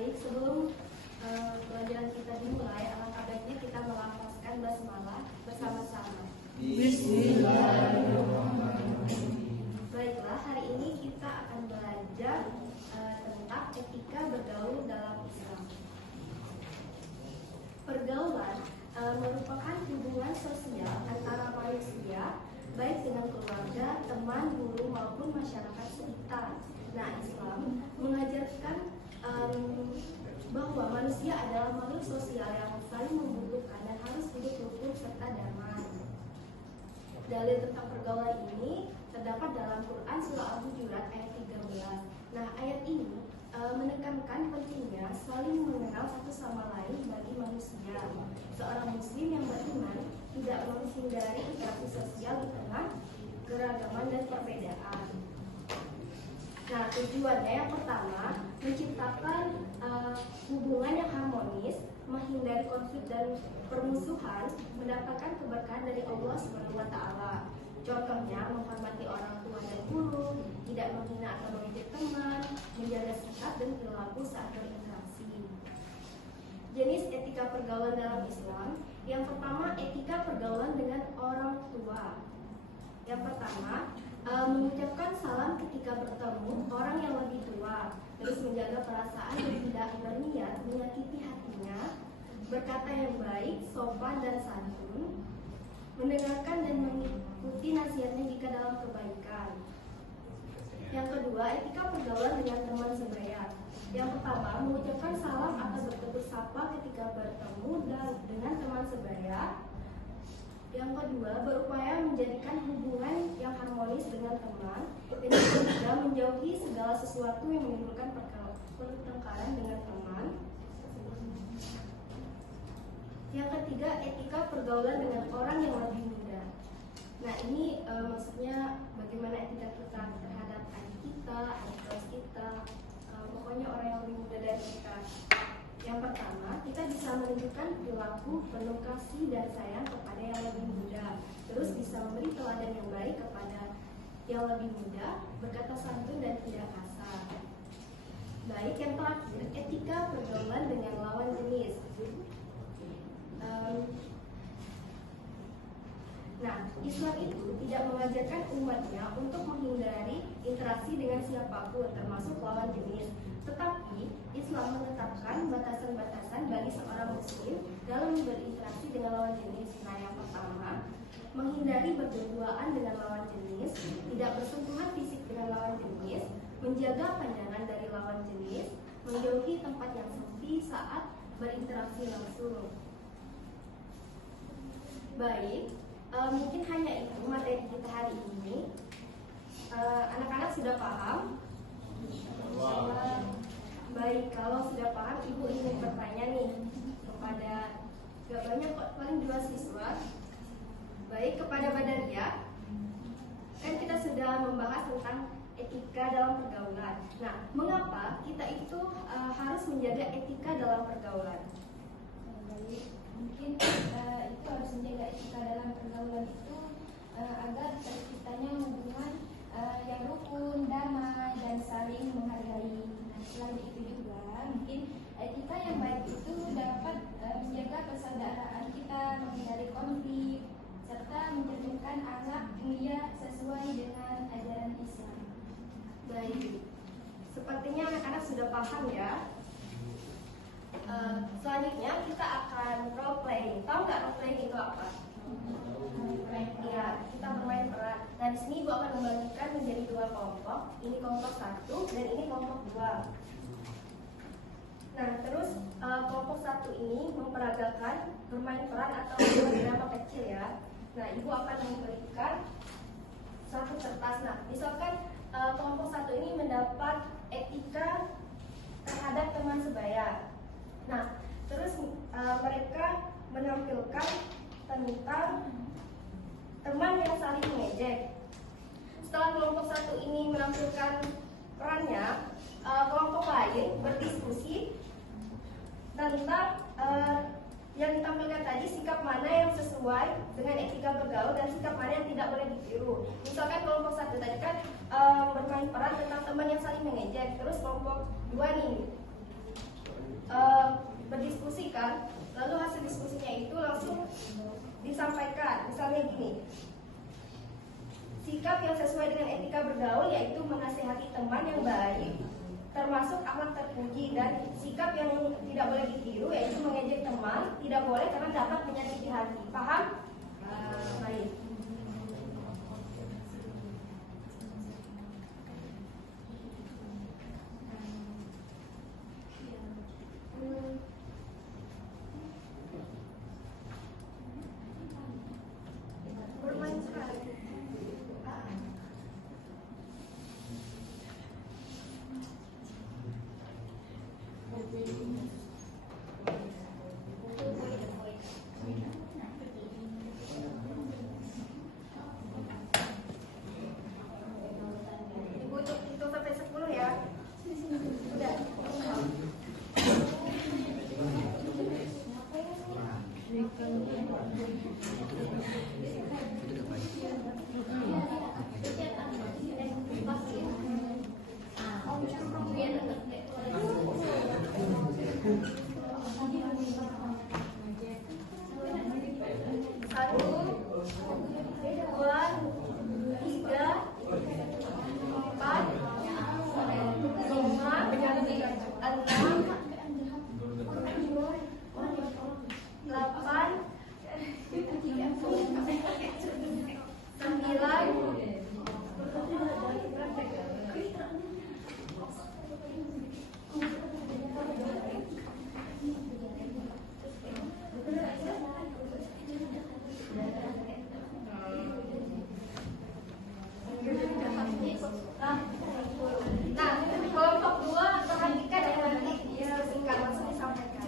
Baik, sebelum pelajaran kita dimulai, alangkah baiknya kita melafazkan basmalah bersama-sama. Bismillahirrahmanirrahim. Baiklah, hari ini kita akan belajar tentang etika bergaul dalam Islam. Pergaulan merupakan hubungan sosial antara manusia, baik dengan keluarga, teman, guru, maupun masyarakat sekitar. Nah, Islam mengajarkan bahwa manusia adalah makhluk sosial yang saling membutuhkan dan harus hidup rukun serta damai. Dalil tentang pergaulan ini terdapat dalam Quran surah Al-Hujurat ayat 13. Nah, ayat ini menekankan pentingnya saling mengenal satu sama lain bagi manusia. Seorang muslim yang beriman tidak menghindari interaksi sosial di tengah keragaman dan perbedaan. Nah, tujuannya yang pertama, menciptakan hubungan yang harmonis, menghindari konflik dan permusuhan, mendapatkan keberkahan dari Allah SWT. Contohnya, menghormati orang tua dan guru, tidak menghina atau mengejek teman, menjaga sikap dan perilaku saat berinteraksi. Jenis etika pergaulan dalam Islam. Yang pertama, etika pergaulan dengan orang tua. Yang pertama, mengucapkan salam ketika bertemu orang yang lebih tua, terus menjaga perasaan dan tidak berniat menyakiti hatinya, berkata yang baik, sopan dan santun, mendengarkan dan mengikuti nasihatnya jika dalam kebaikan. Yang kedua, etika pergaulan dengan teman sebaya. Yang pertama, mengucapkan salam atau bertegur sapa ketika bertemu dengan teman sebaya. Yang kedua, berupaya menjadikan hubungan yang harmonis dengan teman. Dan yang ketiga, menjauhi segala sesuatu yang menimbulkan pertengkaran dengan teman. Yang ketiga, etika pergaulan dengan orang yang lebih muda. Nah, ini maksudnya bagaimana etika kita terhadap adik kita, adik kelas kita, pokoknya orang yang lebih muda dari kita. Yang pertama, kita bisa menunjukkan perilaku penuh kasih dan sayang kepada yang lebih muda. Terus bisa memberi teladan yang baik kepada yang lebih muda, berkata santun dan tidak kasar. Baik, yang terakhir, etika pergaulan dengan lawan jenis. Nah, Islam itu tidak mengajarkan umatnya untuk menghindari interaksi dengan siapapun, termasuk lawan jenis. Tetapi, Islam menetapkan batasan-batasan bagi seorang muslim dalam berinteraksi dengan lawan jenis. Nah, yang pertama, menghindari berduaan dengan lawan jenis, tidak bersentuhan fisik dengan lawan jenis, menjaga pandangan dari lawan jenis, menjauhi tempat yang sepi saat berinteraksi langsung. Baik, mungkin hanya itu materi kita hari ini. Anak-anak sudah paham? Baik, kalau sudah paham, Ibu ingin bertanya nih kepada gak banyak kok, paling 2 siswa. Baik, kepada Badaria. Kan kita sudah membahas tentang etika dalam pergaulan. Nah, mengapa kita itu harus menjaga etika dalam pergaulan? Baik, mungkin itu harus menjaga etika dalam pergaulan itu agar terciptanya hubungan yang rukun, damai, dan saling menghargai. Nah, selain itu juga mungkin etika yang baik itu dapat menjaga persaudaraan kita, menghindari konflik, serta mencerminkan anak mulia sesuai dengan ajaran Islam. Baik, sepertinya anak-anak sudah paham ya. Selanjutnya kita akan role playing. Tahu nggak role playing itu apa? Ya, kita bermain peran. Nah, di sini Ibu akan membagikan menjadi 2 kelompok. Ini kelompok 1 dan ini kelompok 2. Nah, terus kelompok 1 ini memperagakan bermain peran atau drama kecil ya. Nah, Ibu akan memberikan satu kertas. Nah, misalkan kelompok 1 ini mendapat etika terhadap teman sebaya. Nah, terus mereka menampilkan tentang teman yang saling mengejek. Setelah kelompok 1 ini menampilkan perannya, kelompok lain berdiskusi tentang yang ditampilkan tadi, sikap mana yang sesuai dengan etika bergaul dan sikap mana yang tidak boleh ditiru. Misalkan kelompok 1 tadi kan bermain peran tentang teman yang saling mengejek. Terus kelompok 2 nih berdiskusi kan, lalu hasil diskusinya itu langsung disampaikan. Misalnya gini, sikap yang sesuai dengan etika bergaul yaitu menasihati teman yang baik, termasuk akhlak terpuji, dan sikap yang tidak boleh ditiru yaitu mengejek teman, tidak boleh karena dapat menyakiti hati. Paham? Baik. Bermain sekali. Ibu hitung sampai 10 ya. Sudah. Satu, dua, tiga, empat, lima, enam, delapan, sembilan, nah, kelompok 2 perhatikan ya, nanti singkat langsung disampaikan.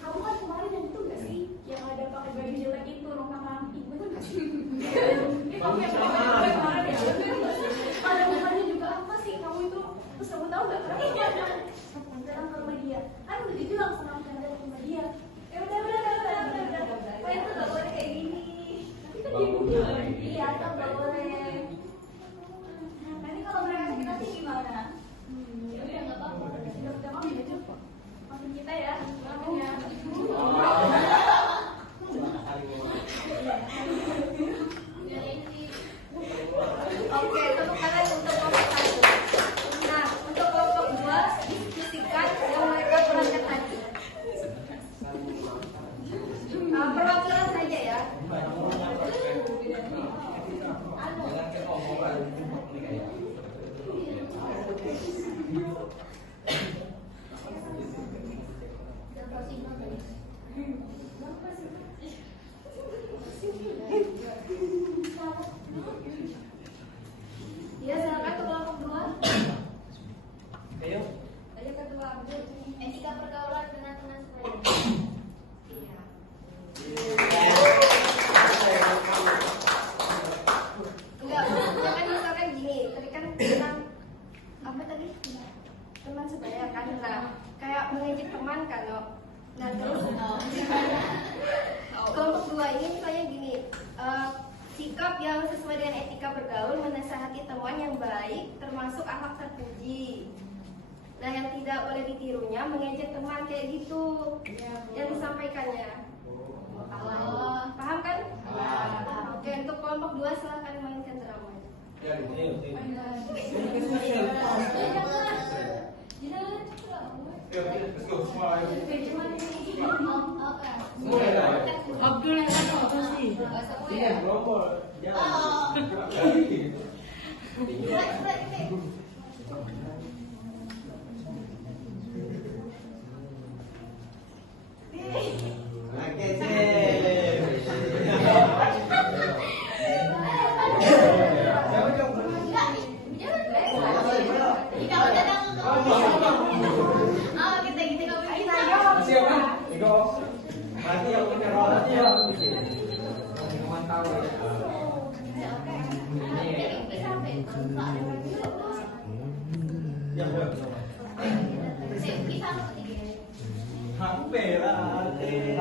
Kamu kan kemarin yang itu nggak sih, yang ada pakai baju jelek itu, sama ibu itu nggak sih? Kamu yang pakai baju jelek kemarin ya? Ada bukannya juga apa sih kamu itu? Terus kamu tahu nggak kenapa? Dalam rumah dia, kan udah dibilang sama dalam rumah dia. Udah. Kalian tuh nggak boleh kayak gini. Tapi kan dia bilang, iya, tuh nggak boleh. Nanti kalau mereka sakit hati gimana? Ya udah nggak apa-apa. Udah maafin aja. Maafin kita ya, maafin ya. Oke, tepuk tangan untuk kelompok 1. Nah, untuk kelompok 2 diskusikan yang mereka kurangkan tadi. Perwakilan saja ya. Ya, silakan ke kelompok 2. Ayo. Ayo ketua Abdul. Etika pergaulan dengan teman sebaya. Iya. Enggak, maksudnya kan misalkan gini, tadi kan tentang apa tadi? Teman sebaya kan, nah kayak mengejek teman kan, no? Nah terus kelompok 2 ini misalnya gini, sikap yang sesuai dengan etika bergaul, menasihati teman yang baik, termasuk akhlak terpuji. Nah yang tidak boleh ditirunya mengejek teman kayak gitu, yang disampaikannya. Paham kan? Oke, untuk kelompok 2 silahkan mainkan drama. Abdul yang apa sih? Iya, gerombol. Siapa? Ego. Berarti yang punya rolatnya yang memantau ya. Aku bela. Ini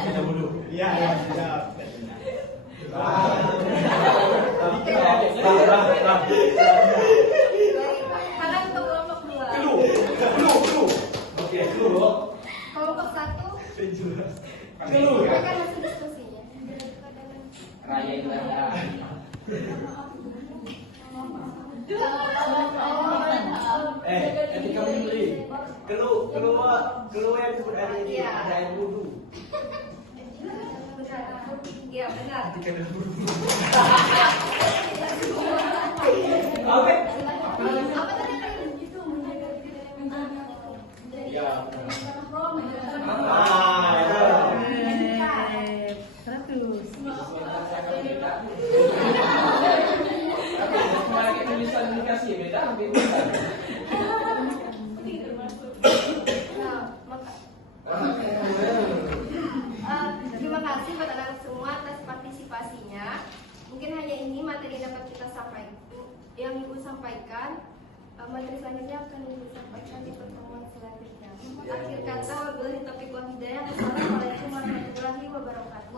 Kita wudhu. Iya, iya, siap. Sekarang untuk kelompok 2. Oke, dulu. Kelompok 1 Dulu. mereka masih diskusinya. Raya ibadah. Ketika membeli keluar yang disebut hari ini ada yang wudhu. Iya benar. Ketika ada wudhu. Oke. Apa tadi itu menjaga diri dari menjaga Iya. Kemarin tulisan dikasih beda hampir beda. Nah, terima kasih buat anak semua atas partisipasinya. Mungkin hanya ini materi yang dapat kita sampaikan, yang Ibu sampaikan. Materi selanjutnya akan Ibu sampaikan di pertemuan selanjutnya. Akhir kata, wabillahi taufiq wal hidayah. Wassalamualaikum warahmatullahi wabarakatuh.